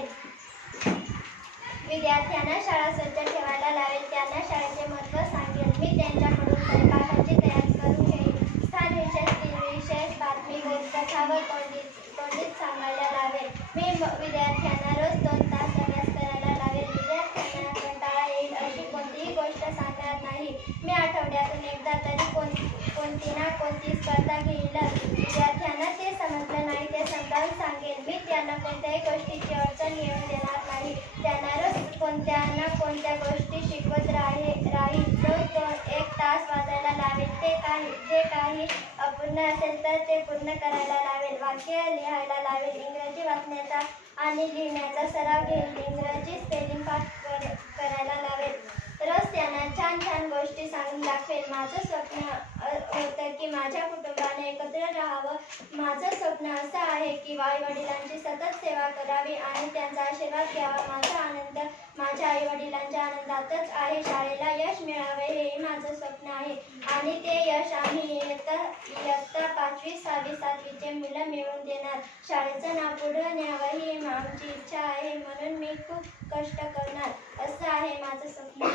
लावेल. विद्यार्थ्यांना शाळा स्वच्छ ठेवायला लावेल. त्यांना शाळेचे महत्त्व सांगेल. मी त्यांच्याकडून परिपाठाची तयारी करून घेईन. स्थान विशेष बातमी कथा व तोंडीत सांगायला लावेल. मी विद्यार्थ्यांना रोज 2 तास अभ्यास करायला लावेल. विद्यार्थ्यांना कंटाळा येईल अशी कोणतीही गोष्ट सांगणार नाही. मी आठवड्यातून एकदा तरी कोणती ना कोणती स्पर्धा घेईलच. विद्यार्थ्यांना ते समजलं नाही ते समजावून सांगेन. मी त्यांना कोणत्याही गोष्टीची अडचण येऊन देणार नाही. त्यांना रोज कोणत्या ना कोणत्या गोष्टी शिकवत राहील. रोज 1 तास वाचायला लावेल. जे काही अपूर्ण असेल तर ते पूर्ण करायला लावेल. वाक्य लिहायला लावेल. इंग्रजी वाचण्याचा आणि लिहिण्याचा सराव घेईल. इंग्रजी स्पेलिंग पाठ करायला लावेल. रोज त्यांना छान छान गोष्टी सांगून दाखवेल. माझं स्वप्न होतं की माझ्या कुटुंबाने एकत्र राहावं. माझं स्वप्न असं आहे की आई-वडिलांची सतत सेवा करावी आणि त्यांचा आशीर्वाद घ्यावा. माझा आनंद माझ्या आई-वडिलांच्या आनंदातच आहे. शाळेला यश मिळावे हेही माझं स्वप्न आहे आणि ते यश आम्ही इयत्ता 5वी, 6वी, 7वीचे मुलं मिळवून देणार. शाळेचं नाव पुढे न्यावं ही आमची इच्छा आहे. म्हणून मी खूप कष्ट करणार. असं आहे माझं स्वप्न.